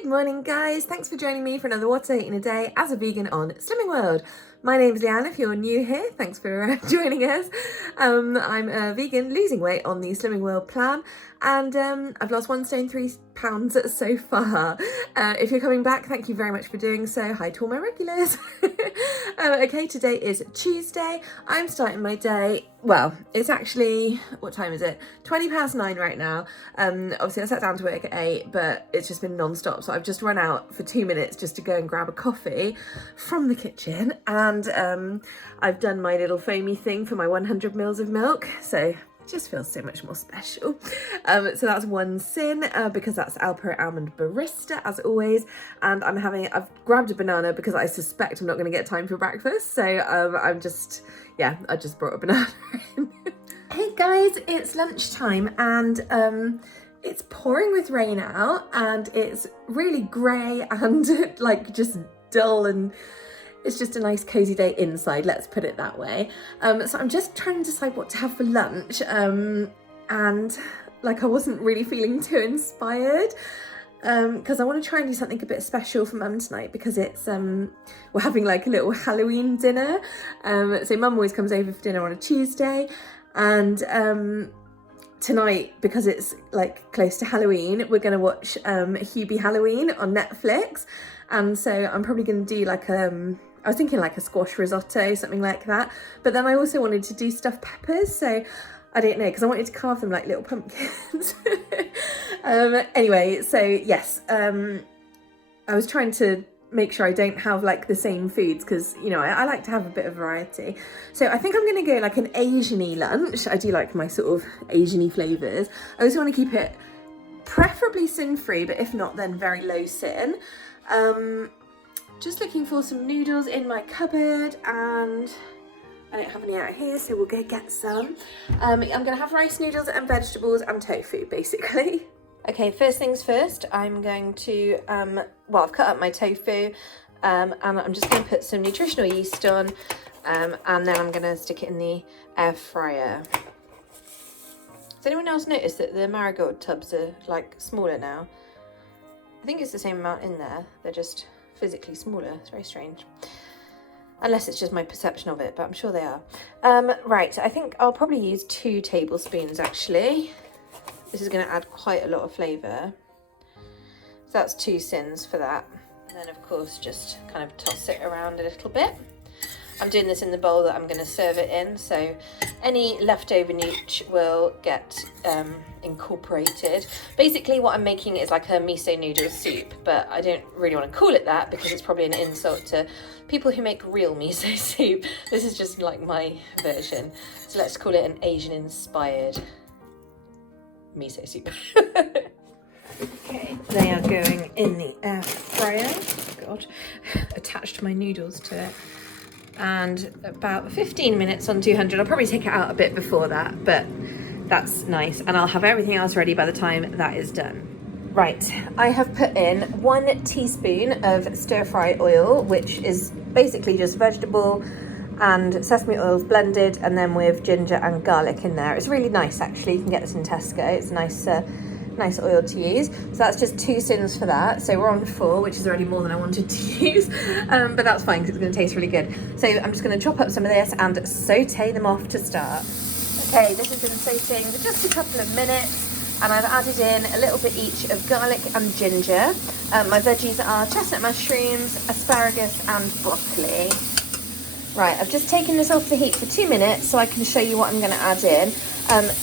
Good morning, guys. Thanks for joining me for another What I Eat in a Day as a vegan on Slimming World. My name's Leanne. If you're new here, thanks for joining us. I'm a vegan losing weight on the Slimming World plan, and I've lost 1 stone 3 pounds so far. If you're coming back, thank you very much for doing so. Hi to all my regulars. Okay, today is Tuesday. I'm starting my day. Well, it's actually, what time is it? 9:20 right now. Obviously I sat down to work at 8, but it's just been non-stop. So I've just run out for 2 minutes just to go and grab a coffee from the kitchen. And I've done my little foamy thing for my 100 mils of milk. So it just feels so much more special. So that's one sin because that's Alpro Almond Barista as always. And I've grabbed a banana because I suspect I'm not going to get time for breakfast. So I just brought a banana in. Hey guys, it's lunchtime and it's pouring with rain out and it's really grey and like just dull, and it's just a nice cozy day inside, let's put it that way. So I'm just trying to decide what to have for lunch, and like I wasn't really feeling too inspired because I want to try and do something a bit special for Mum tonight because it's we're having like a little Halloween dinner. So Mum always comes over for dinner on a Tuesday, and tonight, because it's like close to Halloween, we're going to watch Hubie Halloween on Netflix. And so I'm probably going to do like I was thinking like a squash risotto, something like that. But then I also wanted to do stuffed peppers. So I don't know, because I wanted to carve them like little pumpkins. Anyway, so yes, I was trying to make sure I don't have like the same foods because, you know, I like to have a bit of variety. So I think I'm going to go like an Asian-y lunch. I do like my sort of Asian-y flavours. I also want to keep it preferably sin-free, but if not, then very low sin. Just looking for some noodles in my cupboard, and I don't have any out here, so we'll go get some. I'm going to have rice noodles and vegetables and tofu, basically. Okay, first things first, I'm going to, I've cut up my tofu, and I'm just going to put some nutritional yeast on, and then I'm going to stick it in the air fryer. Has anyone else noticed that the marigold tubs are like smaller now? I think it's the same amount in there, they're just physically smaller. It's very strange. Unless it's just my perception of it, but I'm sure they are. Right, I think I'll probably use 2 tablespoons actually. This is going to add quite a lot of flavour. So that's 2 sins for that. And then of course just kind of toss it around a little bit. I'm doing this in the bowl that I'm going to serve it in, so any leftover nooch will get incorporated. Basically what I'm making is like a miso noodle soup, but I don't really want to call it that because it's probably an insult to people who make real miso soup. This is just like my version. So let's call it an Asian inspired miso soup. Okay, they are going in the air fryer. God, attached my noodles to it. And about 15 minutes on 200. I'll probably take it out a bit before that, but that's nice. And I'll have everything else ready by the time that is done. Right, I have put in 1 teaspoon of stir-fry oil, which is basically just vegetable and sesame oils blended, and then with ginger and garlic in there. It's really nice actually. You can get this in Tesco. It's nice oil to use. So that's just 2 sins for that. So we're on 4, which is already more than I wanted to use, but that's fine because it's going to taste really good. So I'm just going to chop up some of this and saute them off to start. Okay, this has been sauteing for just a couple of minutes, and I've added in a little bit each of garlic and ginger. My veggies are chestnut mushrooms, asparagus and broccoli. Right, I've just taken this off the heat for 2 minutes so I can show you what I'm going to add in.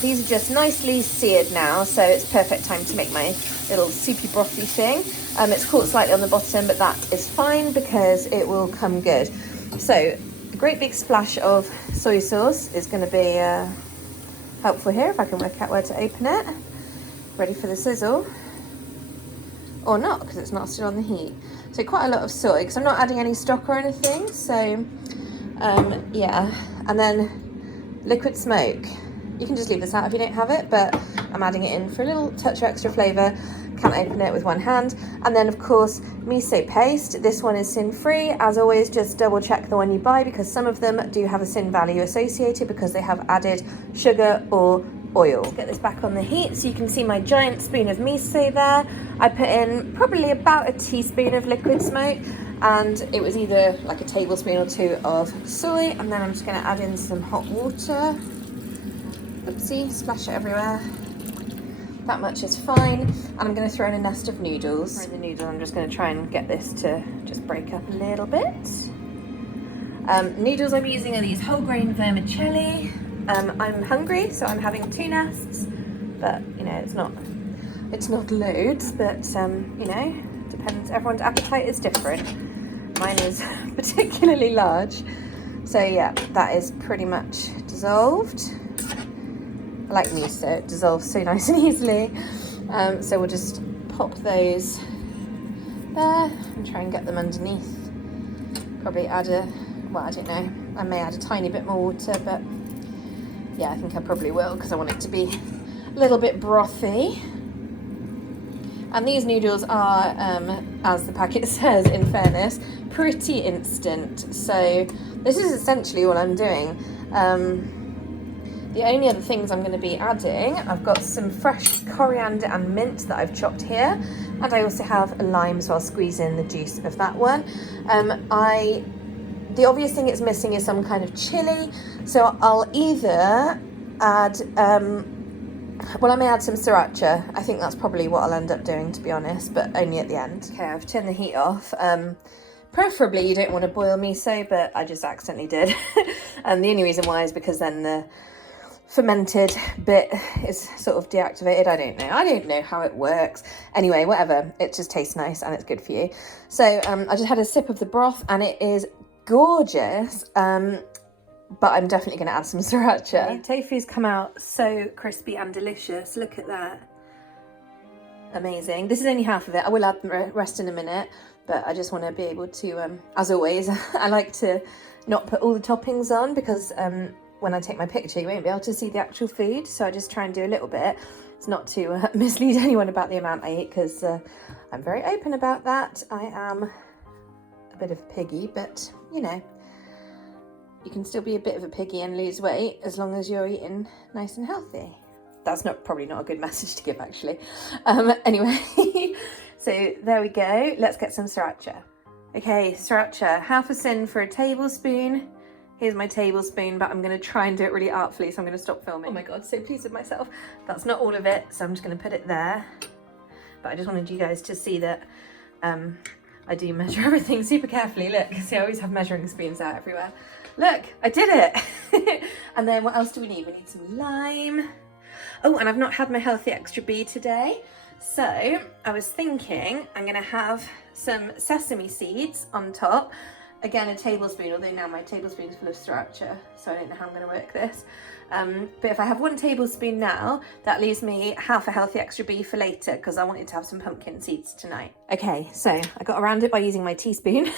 These are just nicely seared now, so it's perfect time to make my little soupy brothy thing. It's caught slightly on the bottom, but that is fine because it will come good. So a great big splash of soy sauce is going to be helpful here, if I can work out where to open it. Ready for the sizzle. Or not, because it's not still on the heat. So quite a lot of soy, because I'm not adding any stock or anything, so yeah. And then liquid smoke. You can just leave this out if you don't have it, but I'm adding it in for a little touch of extra flavour. Can't open it with one hand. And then of course, miso paste. This one is sin-free. As always, just double check the one you buy because some of them do have a sin value associated because they have added sugar or oil. Let's get this back on the heat so you can see my giant spoon of miso there. I put in probably about a teaspoon of liquid smoke, and it was either like a tablespoon or 2 of soy, and then I'm just going to add in some hot water. Oopsie, splash it everywhere. That much is fine, and I'm going to throw in a nest of noodles. For the noodle, I'm just going to try and get this to just break up a little bit. Noodles I'm using are these whole grain vermicelli. I'm hungry, so I'm having 2 nests, but you know, it's not loads, but you know, depends. Everyone's appetite is different. Mine is particularly large, so yeah, that is pretty much dissolved. I like miso, it dissolves so nice and easily. So we'll just pop those there and try and get them underneath. Probably add well, I don't know, I may add a tiny bit more water, but yeah, I think I probably will, because I want it to be a little bit brothy. And these noodles are, as the packet says, in fairness, pretty instant. So this is essentially all I'm doing. The only other things I'm going to be adding, I've got some fresh coriander and mint that I've chopped here, and I also have a lime, so I'll squeeze in the juice of that one. The obvious thing it's missing is some kind of chili, so I'll either add, well, I may add some sriracha. I think that's probably what I'll end up doing, to be honest, but only at the end. Okay, I've turned the heat off. Preferably you don't want to boil miso, but I just accidentally did. And the only reason why is because then the fermented bit is sort of deactivated. I don't know how it works. Anyway, whatever, it just tastes nice and it's good for you. So I just had a sip of the broth and it is gorgeous, but I'm definitely going to add some sriracha. The tofu's come out so crispy and delicious. Look at that. Amazing. This is only half of it. I will add the rest in a minute, but I just want to be able to, as always, I like to not put all the toppings on, because when I take my picture you won't be able to see the actual food, so I just try and do a little bit. It's not to mislead anyone about the amount I eat, because I'm very open about that. I am a bit of a piggy, but you know, you can still be a bit of a piggy and lose weight as long as you're eating nice and healthy. That's probably not a good message to give, actually. Anyway, so there we go. Let's get some sriracha. Okay, sriracha, half a sin for a tablespoon. Here's my tablespoon, but I'm going to try and do it really artfully, so I'm going to stop filming. Oh my god, so pleased with myself. That's not all of it, so I'm just going to put it there. But I just wanted you guys to see that I do measure everything super carefully. Look, see, I always have measuring spoons out everywhere. Look, I did it. And then what else do we need? We need some lime. Oh, and I've not had my healthy extra B today. So I was thinking I'm going to have some sesame seeds on top. Again, a tablespoon, although now my tablespoon's full of sriracha, so I don't know how I'm going to work this. But if I have 1 tablespoon now, that leaves me half a healthy extra B for later, because I wanted to have some pumpkin seeds tonight. Okay, so I got around it by using my teaspoon.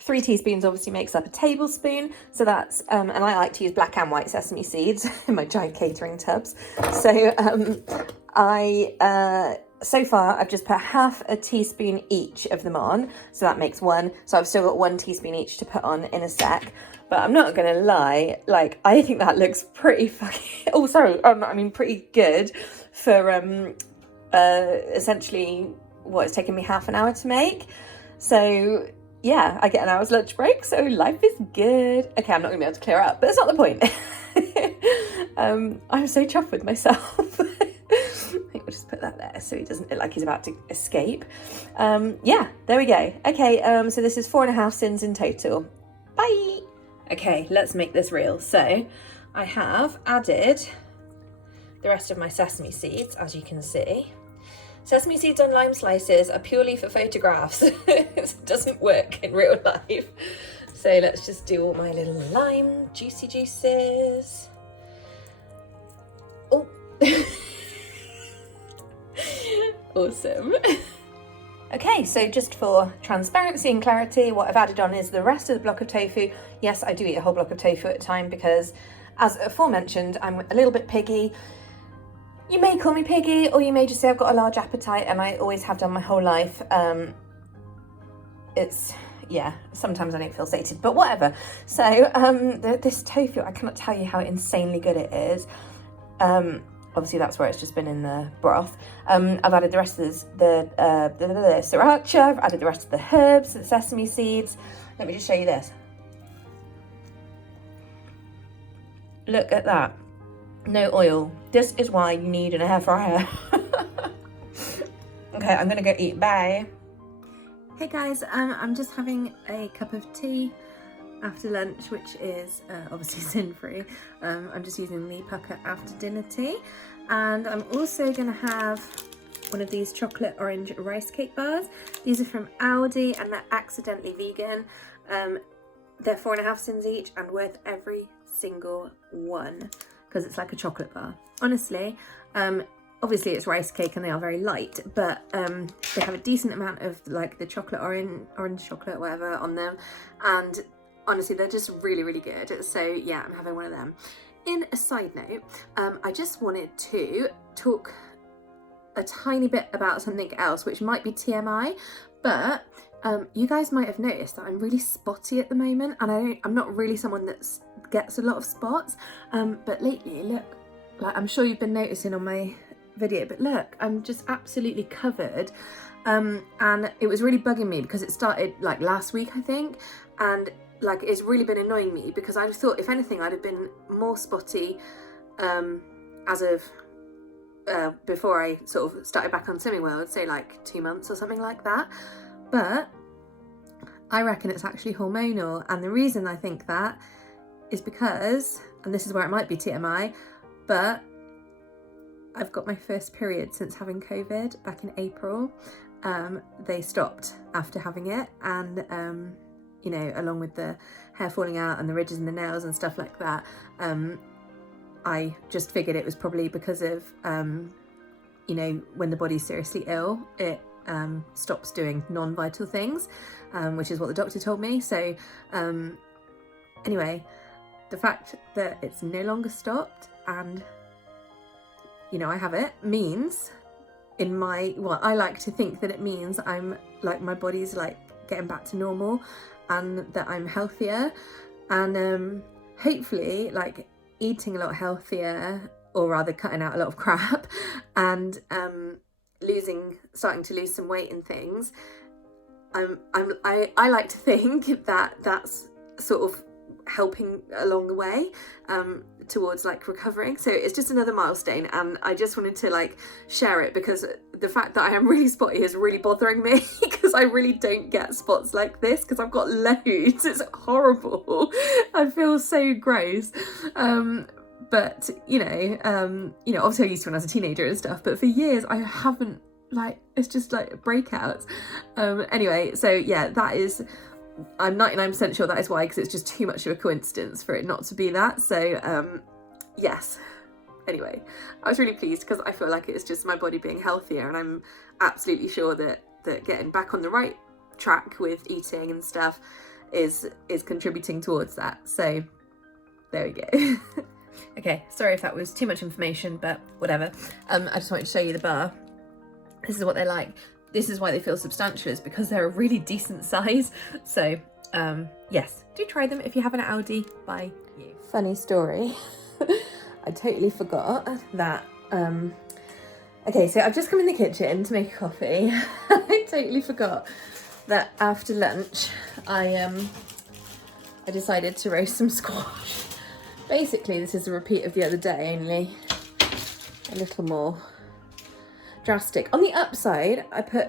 3 teaspoons obviously makes up a tablespoon, so that's, and I like to use black and white sesame seeds in my giant catering tubs. So so far I've just put half a teaspoon each of them on, so that makes 1. So I've still got 1 teaspoon each to put on in a sec. But I'm not gonna lie, like, I think that looks pretty fucking, oh sorry, I mean pretty good for essentially what it's taken me half an hour to make. So yeah, I get an hour's lunch break, so life is good. Okay, I'm not gonna be able to clear up, but it's not the point. I'm so chuffed with myself. I think we'll just put that there so he doesn't look like he's about to escape. Yeah, there we go. Okay, so this is 4.5 sins in total. Bye. Okay, let's make this real. So I have added the rest of my sesame seeds, as you can see. Sesame seeds on lime slices are purely for photographs. It doesn't work in real life. So let's just do all my little lime juicy juices. Oh. Awesome. Okay, so just for transparency and clarity, what I've added on is the rest of the block of tofu. Yes, I do eat a whole block of tofu at a time because, as aforementioned, I'm a little bit piggy. You may call me piggy, or you may just say I've got a large appetite, and I always have done my whole life. Yeah, sometimes I don't feel sated, but whatever. So this tofu, I cannot tell you how insanely good it is. obviously that's where it's just been in the broth. I've added the rest of the sriracha, I've added the rest of the herbs, the sesame seeds. Let me just show you this. Look at that. No oil. This is why you need an air fryer. Okay, I'm gonna go eat. Bye. Hey guys, I'm just having a cup of tea after lunch, which is obviously sin-free. I'm just using the Pucker after dinner tea, and I'm also gonna have one of these chocolate orange rice cake bars. These are from Aldi and they're accidentally vegan. They're 4.5 cents each and worth every single one because it's like a chocolate bar. Honestly, obviously it's rice cake and they are very light, but they have a decent amount of like the chocolate orange chocolate, whatever, on them, and honestly they're just really, really good. So yeah, I'm having one of them. In a side note, I just wanted to talk a tiny bit about something else, which might be TMI, but you guys might have noticed that I'm really spotty at the moment, and I'm not really someone that gets a lot of spots, but lately, look, like I'm sure you've been noticing on my video, but look, I'm just absolutely covered, and it was really bugging me because it started like last week, I think, and like it's really been annoying me because I thought if anything I'd have been more spotty as of before I sort of started back on Slimming World, say like 2 months or something like that, but I reckon it's actually hormonal, and the reason I think that is because, and this is where it might be TMI, but I've got my first period since having COVID back in April. They stopped after having it, and you know, along with the hair falling out and the ridges in the nails and stuff like that, I just figured it was probably because of you know, when the body's seriously ill, it stops doing non-vital things, which is what the doctor told me. So anyway, the fact that it's no longer stopped and, you know, I have it means well, I like to think that it means I'm like, my body's like getting back to normal and that I'm healthier, and hopefully like eating a lot healthier, or rather cutting out a lot of crap, and starting to lose some weight and things. I like to think that that's sort of helping along the way towards like recovering. So it's just another milestone, and I just wanted to like share it because the fact that I am really spotty is really bothering me because I really don't get spots like this because I've got loads. It's horrible. I feel so gross. But you know, obviously I used to when I was a teenager and stuff, but for years I haven't, like, it's just like breakouts. Anyway, so yeah, that is, I'm 99% sure that is why, because it's just too much of a coincidence for it not to be that. So yes, anyway, I was really pleased because I feel like it's just my body being healthier, and I'm absolutely sure that getting back on the right track with eating and stuff is contributing towards that. So there we go. Okay, sorry if that was too much information, but whatever. I just wanted to show you the bar. This is what they're like. This is why they feel substantial, is because they're a really decent size. So yes, do try them if you have an Aldi by you. Funny story. I totally forgot that. Okay, so I've just come in the kitchen to make a coffee. I totally forgot that after lunch I decided to roast some squash. Basically, this is a repeat of the other day, only a little more drastic. On the upside, I put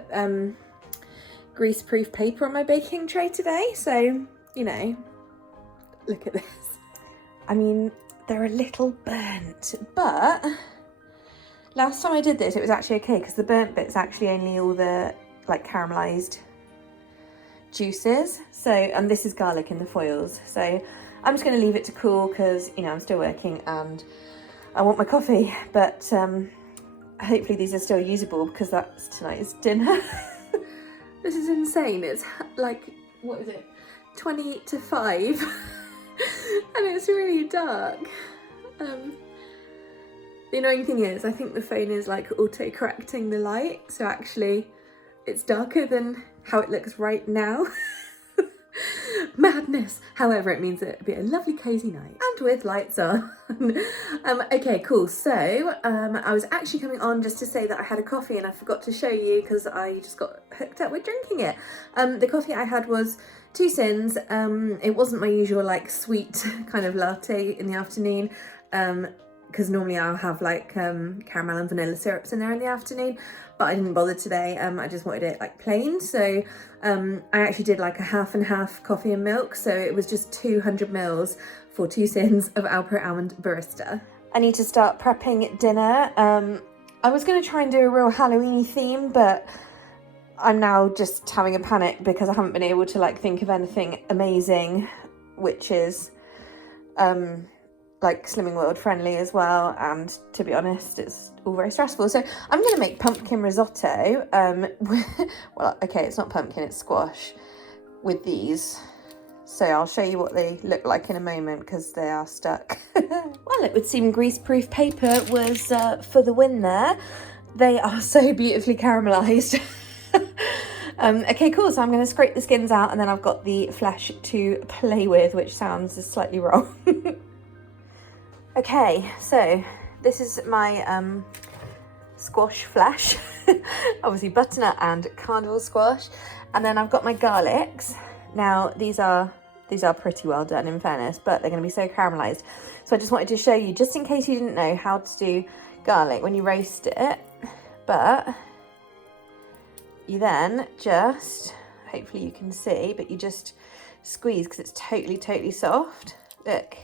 grease-proof paper on my baking tray today, so, you know, look at this. I mean, they're a little burnt, but last time I did this, it was actually okay, because the burnt bit's actually only all the, like, caramelised juices. So, and this is garlic in the foils, so I'm just going to leave it to cool because, you know, I'm still working and I want my coffee, but hopefully these are still usable because that's tonight's dinner. This is insane. It's like, what is it, 20 to 5 and it's really dark. The annoying thing is I think the phone is like auto-correcting the light, so actually it's darker than how it looks right now. madness. However, it means it'll be a lovely cozy night and with lights on. Okay, cool. So I was actually coming on just to say that I had a coffee and I forgot to show you because I just got hooked up with drinking it. The coffee I had was 2 Sins. It wasn't my usual like sweet kind of latte in the afternoon. Because normally I'll have like caramel and vanilla syrups in there in the afternoon, but I didn't bother today. I just wanted it like plain, so I actually did like a half and half coffee and milk, so it was just 200 mils for 2 Sins of Alpro Almond Barista. I need to start prepping dinner. I was going to try and do a real Halloween theme, but I'm now just having a panic because I haven't been able to like think of anything amazing, which is like Slimming World friendly as well, and to be honest it's all very stressful. So I'm going to make pumpkin risotto, well okay, it's not pumpkin, it's squash, with these. So I'll show you what they look like in a moment because they are stuck. Well, it would seem greaseproof paper was for the win there. They are so beautifully caramelised. Okay, cool, so I'm going to scrape the skins out and then I've got the flesh to play with, which sounds slightly wrong. Okay, so this is my squash flesh, obviously butternut and carnival squash, and then I've got my garlics. Now these are pretty well done in fairness, but they're going to be so caramelised. So I just wanted to show you, just in case you didn't know how to do garlic when you roast it, but you then just, hopefully you can see, but you just squeeze because it's totally soft. Look.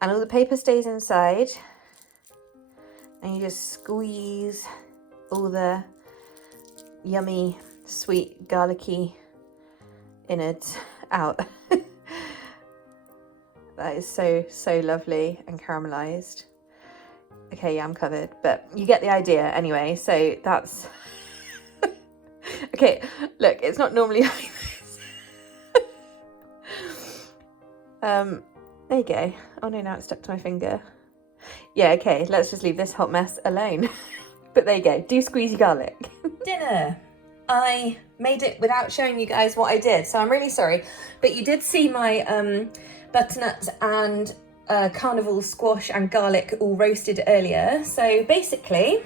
And all the paper stays inside, and you just squeeze all the yummy, sweet, garlicky innards out. That is so lovely and caramelised. Okay, yeah, I'm covered, but you get the idea anyway. So that's okay. Look, it's not normally like this. There you go. Oh no, now it's stuck to my finger. Yeah, okay, let's just leave this hot mess alone. But there you go, do squeeze your garlic. Dinner. I made it without showing you guys what I did, so I'm really sorry. But you did see my butternut and carnival squash and garlic all roasted earlier. So basically,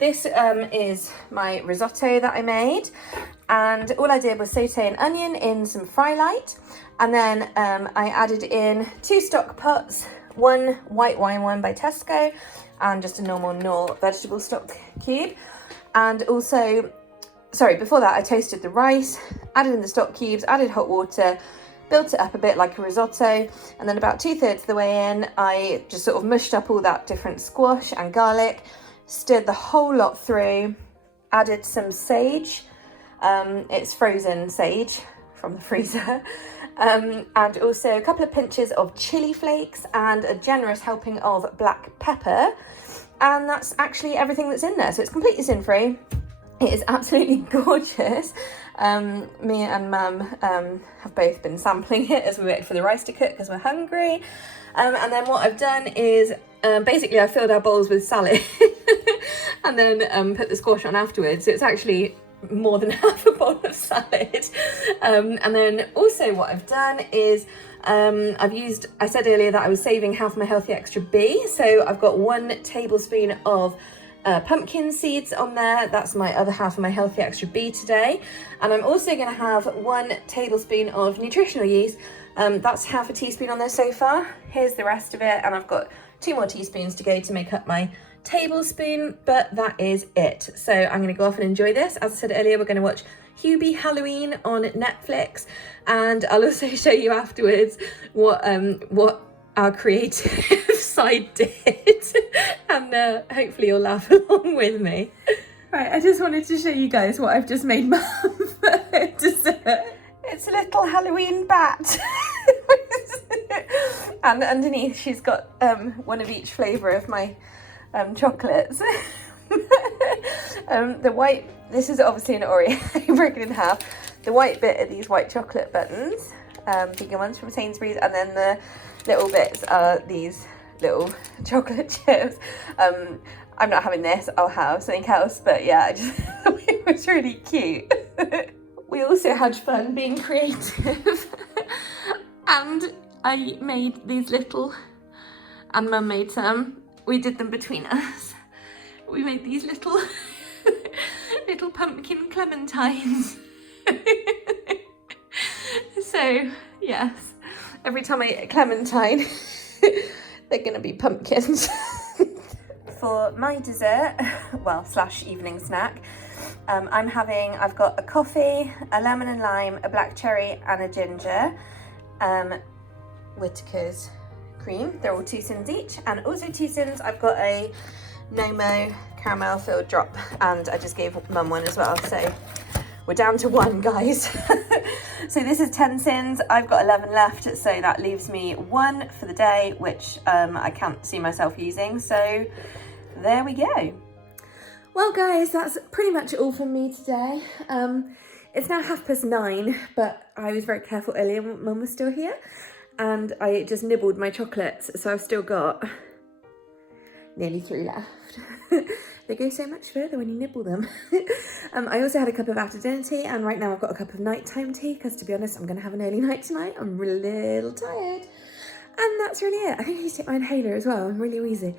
this is my risotto that I made. And all I did was saute an onion in some fry light. And then I added in 2 stock pots, 1 white wine one by Tesco, and just a normal Knorr vegetable stock cube. And also, sorry, before that I toasted the rice, added in the stock cubes, added hot water, built it up a bit like a risotto, and then about 2/3 of the way in, I just sort of mushed up all that different squash and garlic, stirred the whole lot through, added some sage. It's frozen sage from the freezer. And also a couple of pinches of chili flakes and a generous helping of black pepper. And that's actually everything that's in there. So it's completely sin-free. It is absolutely gorgeous. Me and Mum have both been sampling it as we wait for the rice to cook because we're hungry. And then what I've done is basically I filled our bowls with salad and then put the squash on afterwards. So it's actually more than half a bowl of salad. And then also what I've done is I said earlier that I was saving half my Healthy Extra B, so I've got 1 tablespoon of pumpkin seeds on there. That's my other half of my Healthy Extra B today. And I'm also going to have 1 tablespoon of nutritional yeast. That's half a teaspoon on there so far. Here's the rest of it, and I've got 2 more teaspoons to go to make up my tablespoon, but that is it. So I'm going to go off and enjoy this. As I said earlier, we're going to watch Hubie Halloween on Netflix, and I'll also show you afterwards what our creative side did, and hopefully you'll laugh along with me. Right, I just wanted to show you guys what I've just made Mum for dessert. It's a little Halloween bat. And underneath she's got one of each flavour of my chocolates. The white, this is obviously an Oreo, broken in half. The white bit are these white chocolate buttons, vegan ones from Sainsbury's, and then the little bits are these little chocolate chips. I'm not having this, I'll have something else, but yeah, I just thought it was really cute. we also had fun being creative. And I made these little, and Mum made some. We did them between us. We made these little little pumpkin clementines. So yes, every time I eat a clementine, they're gonna be pumpkins. For my dessert, well, / evening snack, I've got a coffee, a lemon and lime, a black cherry and a ginger, Whittaker's cream, they're all 2 cents each, and also 2 cents I've got a Nomo caramel filled drop, and I just gave Mum one as well, so we're down to 1, guys. So this is 10 cents, I've got 11 left, so that leaves me 1 for the day, which I can't see myself using, so there we go. Well guys, that's pretty much all from me today. It's now 9:30, but I was very careful earlier when Mum was still here, and I just nibbled my chocolates, so I've still got nearly 3 left. They go so much further when you nibble them. I also had a cup of after dinner tea, and right now I've got a cup of nighttime tea, because to be honest, I'm going to have an early night tonight. I'm a little tired. And that's really it. I think I need to take my inhaler as well. I'm really wheezy.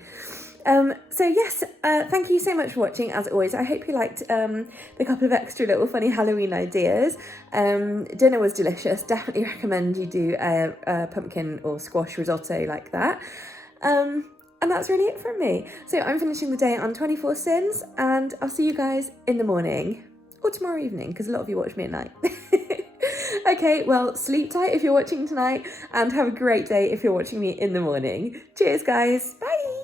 So yes, thank you so much for watching, as always. I hope you liked the couple of extra little funny Halloween ideas. Dinner was delicious. Definitely recommend you do a pumpkin or squash risotto like that. And that's really it from me. So I'm finishing the day on 24 sins, and I'll see you guys in the morning or tomorrow evening, because a lot of you watch me at night. Okay, well, sleep tight if you're watching tonight, and have a great day if you're watching me in the morning. Cheers, guys. Bye.